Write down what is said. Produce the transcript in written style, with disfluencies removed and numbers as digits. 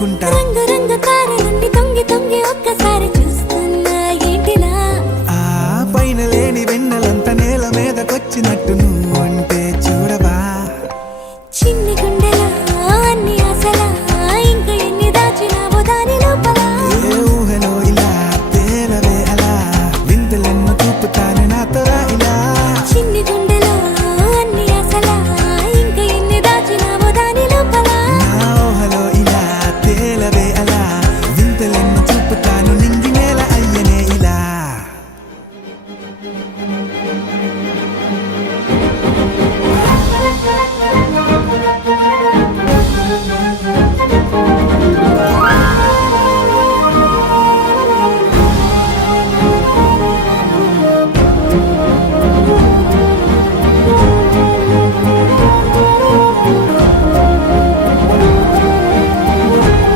చేసుకుంటా. రంగు రంగు తారలన్నీ తొంగి తొంగి ఒక్కసారి చూస్తున్నా ఏంటిలా? ఆ పైన లేని వెన్నెలంత నేల మీదకొచ్చినట్టు నువ్వు